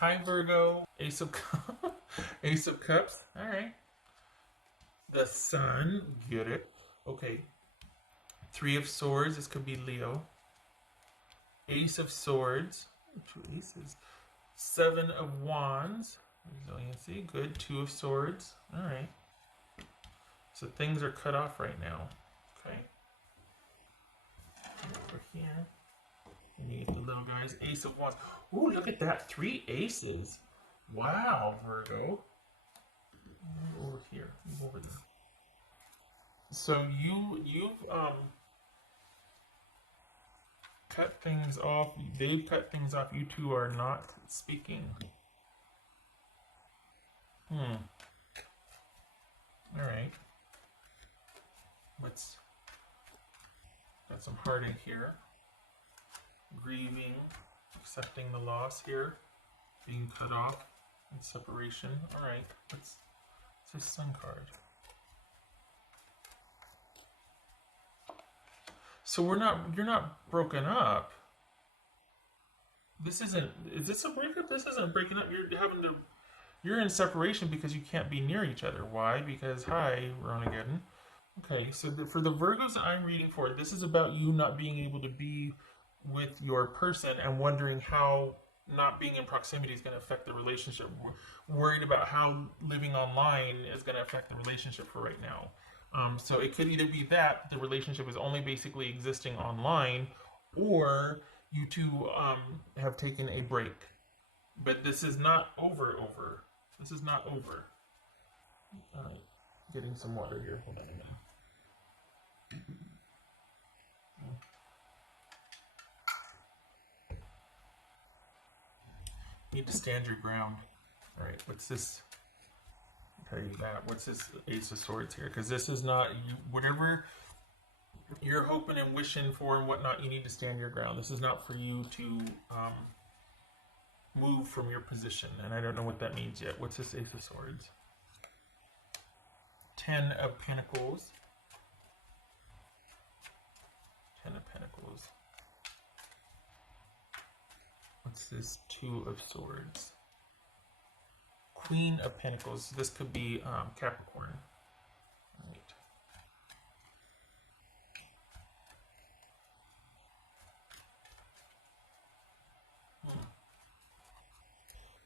Hi, Virgo. Ace of Ace of Cups. All right. The Sun. Get it. Okay. Three of Swords. This could be Leo. Ace of Swords. Two aces. Seven of Wands. Resiliency. Good. Two of Swords. All right. So things are cut off right now. Okay. Over here. And you get the little guys. Ace of Wands. Ooh, look at that. Three aces. Wow, Virgo. Over here. Over there. So you've cut things off. They've cut things off. You two are not speaking. Hmm. All right. Let's got some heartache here. Grieving, accepting the loss here, being cut off, and separation. All right. Let's this Sun card. So you're not broken up. This isn't, is this a breakup? This isn't breaking up. You're in separation because you can't be near each other. Why? Because, hi, Ronageddon. Okay, so for the Virgos that I'm reading for, this is about you not being able to be with your person and wondering how not being in proximity is going to affect the relationship. Worried about how living online is going to affect the relationship for right now. So it could either be that the relationship is only basically existing online, or you two have taken a break. But this is not over. This is not over. All right, getting some water here. Hold on a minute. Need to stand your ground. All right, what's this? I'll tell you that. What's this Ace of Swords here? Because this is not you. Whatever you're hoping and wishing for and whatnot, you need to stand your ground. This is not for you to move from your position, and I don't know what that means yet. What's this Ace of Swords? Ten of Pentacles. Ten of Pentacles. What's this Two of Swords? Queen of Pentacles. This could be Capricorn. Right.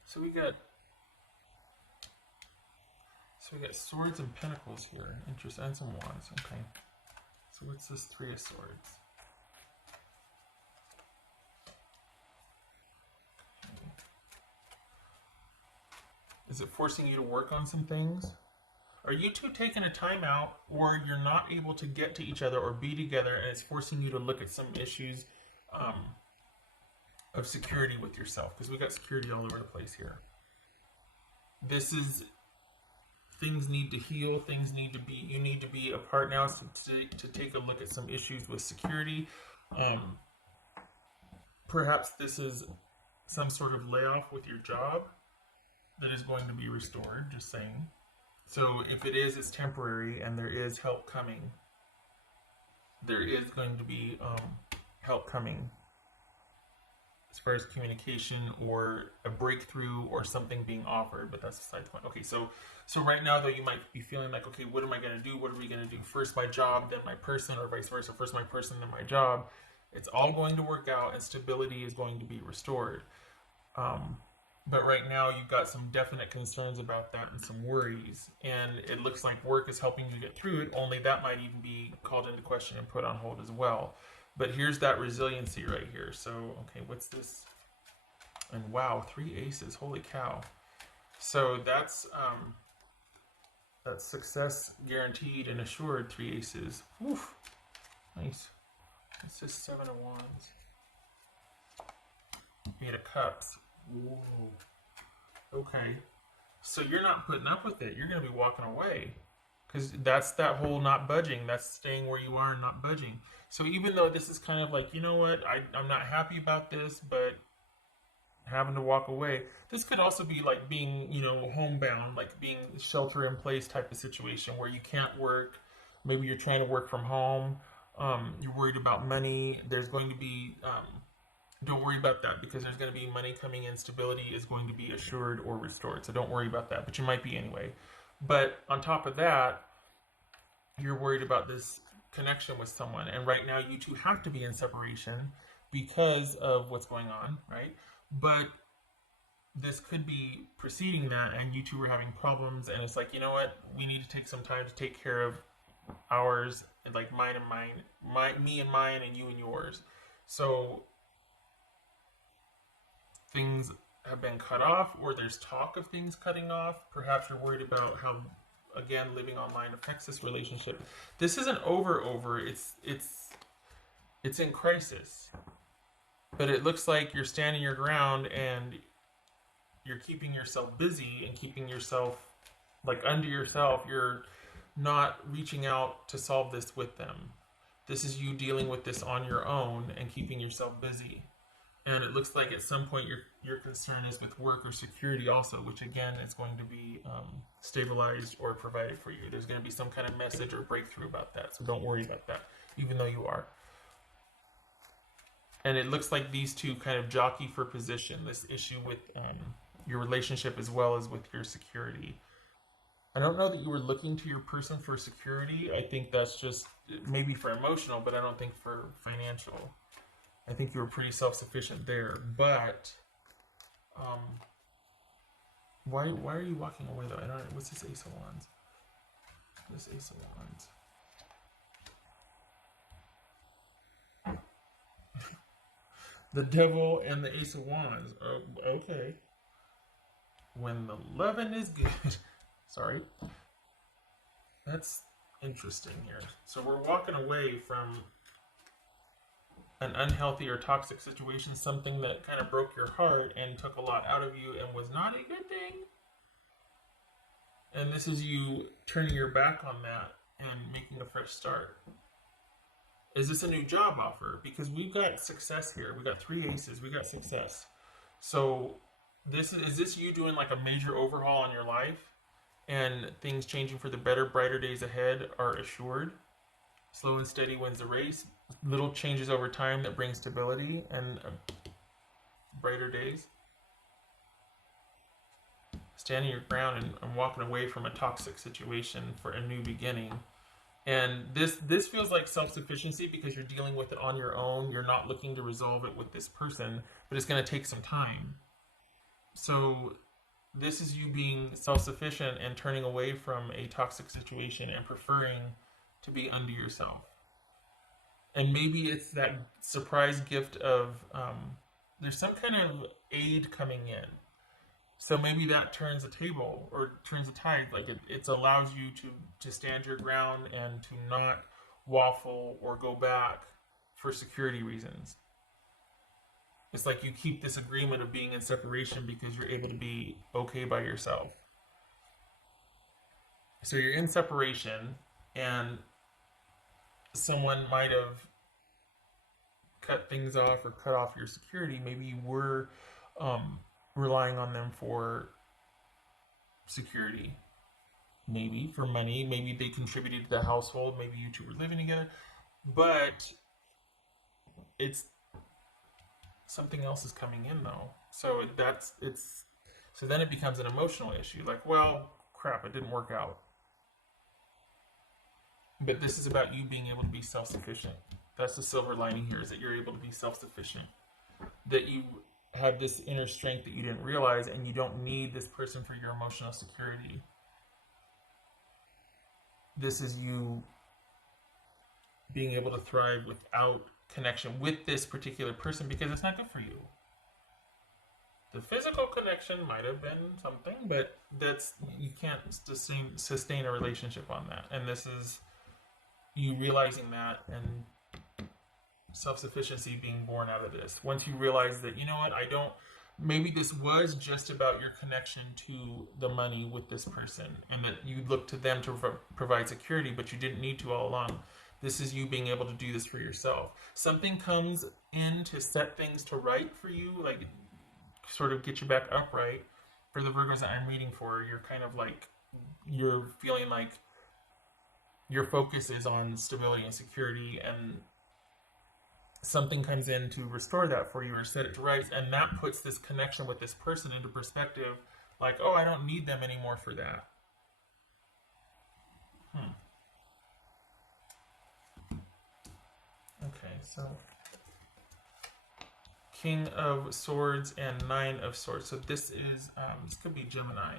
So we got swords and pentacles here. Interesting. And some wands. Okay. So what's this Three of Swords? Is it forcing you to work on some things? Are you two taking a time out, or you're not able to get to each other or be together, and it's forcing you to look at some issues of security with yourself? Because we got security all over the place here. This is, things need to heal. Things need to be, you need to be apart now to take a look at some issues with security. Perhaps this is some sort of layoff with your job that is going to be restored, just saying. So if it is, it's temporary, and there is help coming. There is going to be help coming as far as communication or a breakthrough or something being offered, but that's beside the point. Okay, so right now though, you might be feeling like, okay, what am I going to do? What are we going to do? First my job, then my person, or vice versa. First my person, then my job. It's all going to work out, and stability is going to be restored. But right now you've got some definite concerns about that and some worries. And it looks like work is helping you get through it, only that might even be called into question and put on hold as well. But here's that resiliency right here. So, okay, what's this? And wow, three aces, holy cow. So that's success guaranteed and assured, three aces. Oof, nice. It's just Seven of Wands. Eight of Cups. Whoa. Okay. So you're not putting up with it. You're going to be walking away. Because that's that whole not budging. That's staying where you are and not budging. So even though this is kind of like, you know what, I'm not happy about this, but having to walk away. This could also be like being, homebound, like being shelter in place type of situation where you can't work. Maybe you're trying to work from home. You're worried about money. There's going to be don't worry about that, because there's going to be money coming in. Stability is going to be assured or restored. So don't worry about that, but you might be anyway. But on top of that, you're worried about this connection with someone. And right now, you two have to be in separation because of what's going on, right? But this could be preceding that, and you two were having problems. And it's like, you know what? We need to take some time to take care of ours, and like mine and mine, me and mine, and you and yours. So things have been cut off, or there's talk of things cutting off. Perhaps you're worried about how, again, living online affects this relationship. This isn't over. It's in crisis. But it looks like you're standing your ground, and you're keeping yourself busy and keeping yourself like under yourself. You're not reaching out to solve this with them. This is you dealing with this on your own and keeping yourself busy. And it looks like at some point your concern is with work or security also, which again is going to be stabilized or provided for you. There's going to be some kind of message or breakthrough about that. So don't worry about that, even though you are. And it looks like these two kind of jockey for position, this issue with your relationship as well as with your security. I don't know that you were looking to your person for security. I think that's just maybe for emotional, but I don't think for financial. I think you were pretty self-sufficient there. But why are you walking away though? I don't. What's this Ace of Wands? This Ace of Wands. The Devil and the Ace of Wands. Okay. When the lovin' is good. Sorry. That's interesting here. So we're walking away from an unhealthy or toxic situation, something that kind of broke your heart and took a lot out of you and was not a good thing. And this is you turning your back on that and making a fresh start. Is this a new job offer? Because we've got success here. We got 3 aces. We got success. So is this you doing like a major overhaul on your life, and things changing for the better? Brighter days ahead are assured. Slow and steady wins the race. Little changes over time that bring stability and brighter days. Standing your ground and walking away from a toxic situation for a new beginning. And this feels like self-sufficiency because you're dealing with it on your own. You're not looking to resolve it with this person, but it's going to take some time. So this is you being self-sufficient and turning away from a toxic situation and preferring to be unto yourself. And maybe it's that surprise gift of there's some kind of aid coming in. So maybe that turns a table or turns a tide. Like it allows you to stand your ground and to not waffle or go back for security reasons. It's like you keep this agreement of being in separation because you're able to be okay by yourself. So you're in separation, and someone might have cut things off or cut off your security. Maybe you were relying on them for security, maybe for money, maybe they contributed to the household, maybe you two were living together, but it's something else is coming in though. So so then it becomes an emotional issue, like, well, crap, it didn't work out. But this is about you being able to be self-sufficient. That's the silver lining here, is that you're able to be self-sufficient, that you have this inner strength that you didn't realize, and you don't need this person for your emotional security. This is you being able to thrive without connection with this particular person because it's not good for you. The physical connection might have been something, but you can't sustain a relationship on that. And this is you realizing that, and self-sufficiency being born out of this. Once you realize that, you know what, maybe this was just about your connection to the money with this person, and that you look to them to provide security, but you didn't need to all along. This is you being able to do this for yourself. Something comes in to set things to right for you, like sort of get you back upright. For the Virgos that I'm reading for, you're kind of like, you're feeling like your focus is on stability and security, and something comes in to restore that for you or set it to rights, and that puts this connection with this person into perspective, like, oh, I don't need them anymore for that. Okay, so King of Swords and Nine of Swords. So this is, this could be Gemini.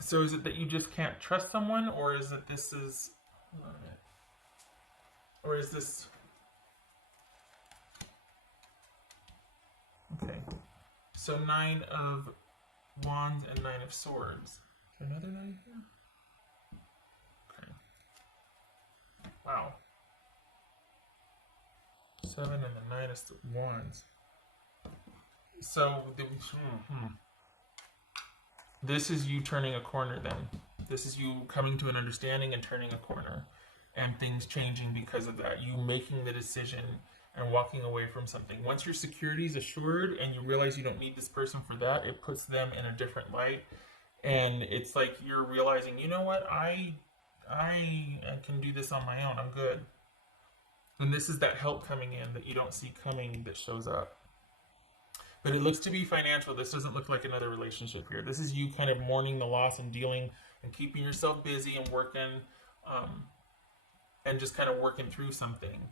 So is it that you just can't trust someone, or is it this is, hold on a minute, or is this, okay, so Nine of Wands and Nine of Swords. Is there another nine here? Okay. Wow. 7 and the Nine of Wands. So, this is you turning a corner then. This is you coming to an understanding and turning a corner. And things changing because of that. You making the decision and walking away from something. Once your security is assured and you realize you don't need this person for that, it puts them in a different light. And it's like you're realizing, you know what, I can do this on my own. I'm good. And this is that help coming in that you don't see coming that shows up. But it looks to be financial. This doesn't look like another relationship here. This is you kind of mourning the loss and dealing and keeping yourself busy and working, and just kind of working through something.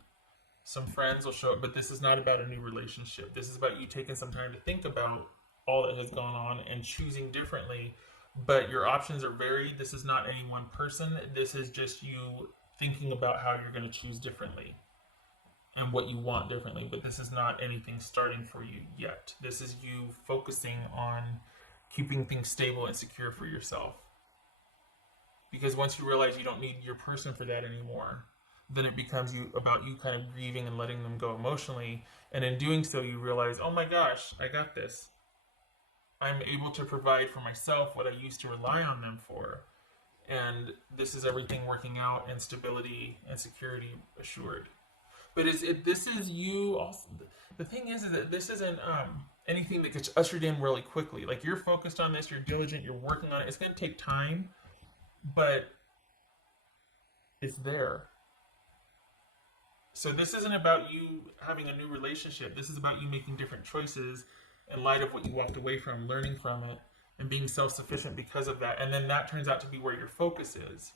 Some friends will show up, but this is not about a new relationship. This is about you taking some time to think about all that has gone on and choosing differently. But your options are varied. This is not any one person. This is just you thinking about how you're going to choose differently and what you want differently. But this is not anything starting for you yet. This is you focusing on keeping things stable and secure for yourself. Because once you realize you don't need your person for that anymore, then it becomes about you kind of grieving and letting them go emotionally. And in doing so, you realize, oh my gosh, I got this. I'm able to provide for myself what I used to rely on them for. And this is everything working out and stability and security assured. But this is you also. The thing is that this isn't anything that gets ushered in really quickly. Like, you're focused on this, you're diligent, you're working on it. It's going to take time, but it's there. So this isn't about you having a new relationship. This is about you making different choices in light of what you walked away from, learning from it, and being self-sufficient because of that. And then that turns out to be where your focus is.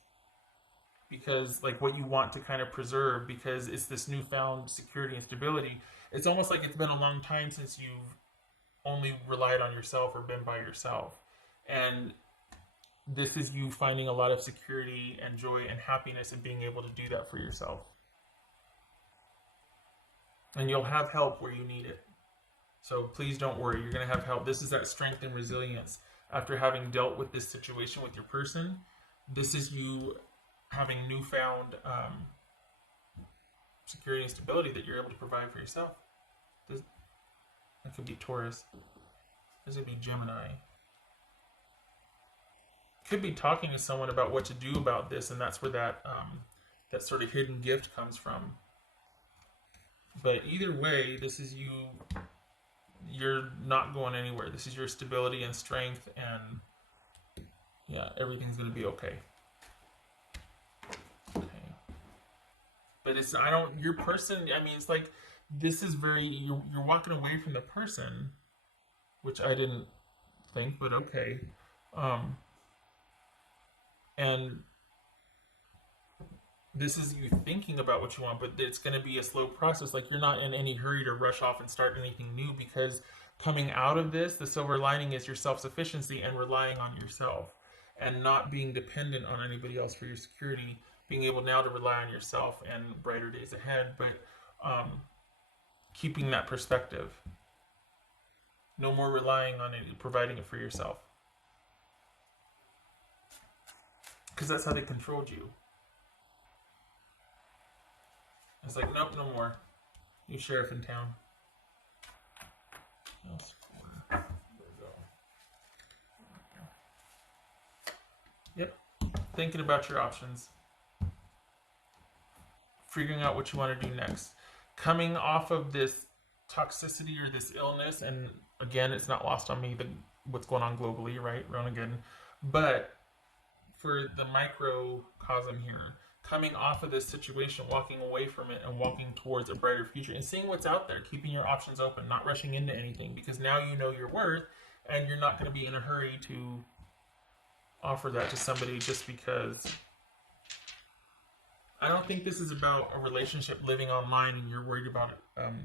Because, like, what you want to kind of preserve, because it's this newfound security and stability. It's almost like it's been a long time since you've only relied on yourself or been by yourself. And this is you finding a lot of security and joy and happiness in being able to do that for yourself. And you'll have help where you need it. So please don't worry, you're going to have help. This is that strength and resilience after having dealt with this situation with your person. This is you having newfound security and stability that you're able to provide for yourself. That could be Taurus. This could be Gemini. Could be talking to someone about what to do about this, and that's where that that sort of hidden gift comes from. But either way, this is you. You're not going anywhere. This is your stability and strength, and yeah, everything's going to be okay. Okay. But it's, your person, I mean, it's like, this is very, you're walking away from the person, which I didn't think, but okay. And this is you thinking about what you want, but it's going to be a slow process. Like, you're not in any hurry to rush off and start anything new, because coming out of this, the silver lining is your self-sufficiency and relying on yourself and not being dependent on anybody else for your security, being able now to rely on yourself and brighter days ahead, but keeping that perspective. No more relying on it, providing it for yourself. Because that's how they controlled you. It's like, nope, no more. You sheriff in town. Virgo. Yep. Thinking about your options. Figuring out what you want to do next. Coming off of this toxicity or this illness, and again, it's not lost on me what's going on globally, right? Ronagan. But for the microcosm here, coming off of this situation, walking away from it, and walking towards a brighter future, and seeing what's out there, keeping your options open, not rushing into anything, because now you know your worth, and you're not going to be in a hurry to offer that to somebody just because. I don't think this is about a relationship living online and you're worried about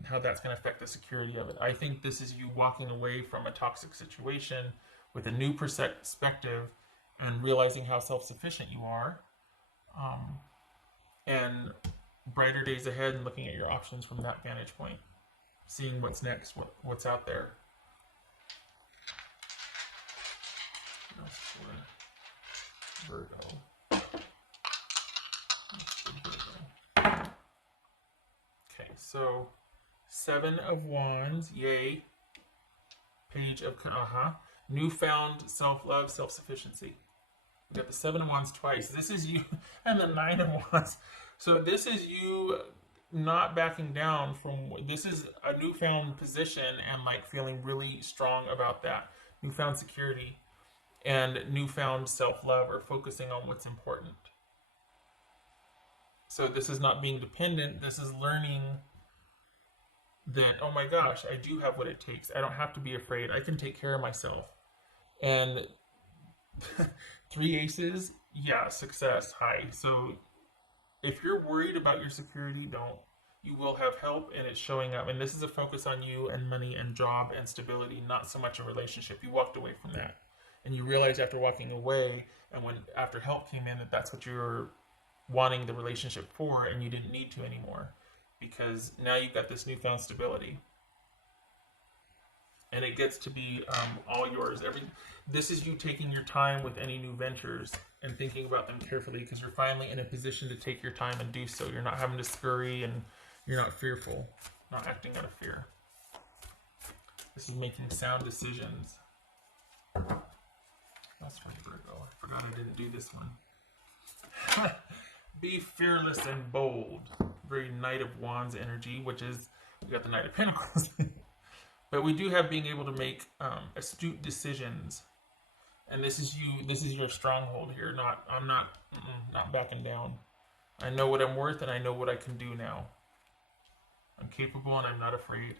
how that's going to affect the security of it. I think this is you walking away from a toxic situation with a new perspective and realizing how self-sufficient you are, and brighter days ahead, and looking at your options from that vantage point, seeing what's next, what's out there. What else for Virgo? Okay, so 7 of Wands, yay. Page of, newfound self-love, self-sufficiency. We got the 7 of Wands twice. This is you, and the 9 of Wands. So this is you not backing down from, this is a newfound position and like feeling really strong about that. Newfound security and newfound self-love, or focusing on what's important. So this is not being dependent. This is learning that, oh my gosh, I do have what it takes. I don't have to be afraid. I can take care of myself. And 3 aces, yeah, success, high. So if you're worried about your security, don't. You will have help, and it's showing up. And this is a focus on you and money and job and stability, not so much a relationship. You walked away from that. And you realized after walking away, and when after help came in, that that's what you're wanting the relationship for, and you didn't need to anymore, because now you've got this newfound stability, and it gets to be all yours. This is you taking your time with any new ventures and thinking about them carefully, because you're finally in a position to take your time and do so. You're not having to scurry, and you're not fearful, not acting out of fear. This is making sound decisions. That's right, Virgo. I forgot I didn't do this one. Be fearless and bold. Very Knight of Wands energy, which is, we got the Knight of Pentacles. But we do have being able to make astute decisions. And this is you, this is your stronghold here. I'm not backing down. I know what I'm worth, and I know what I can do now. I'm capable, and I'm not afraid.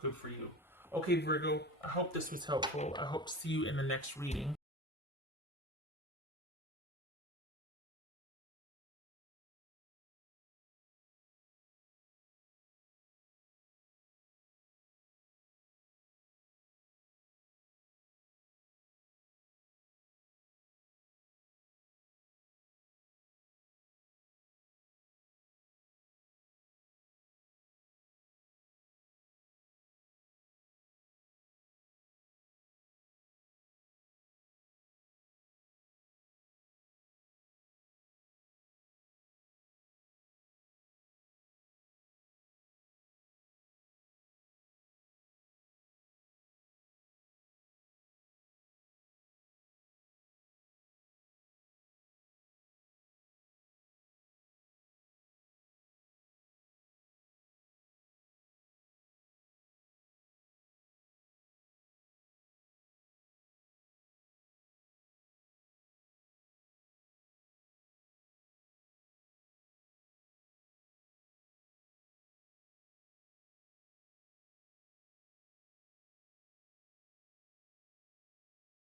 Good for you. Okay, Virgo, I hope this was helpful. I hope to see you in the next reading.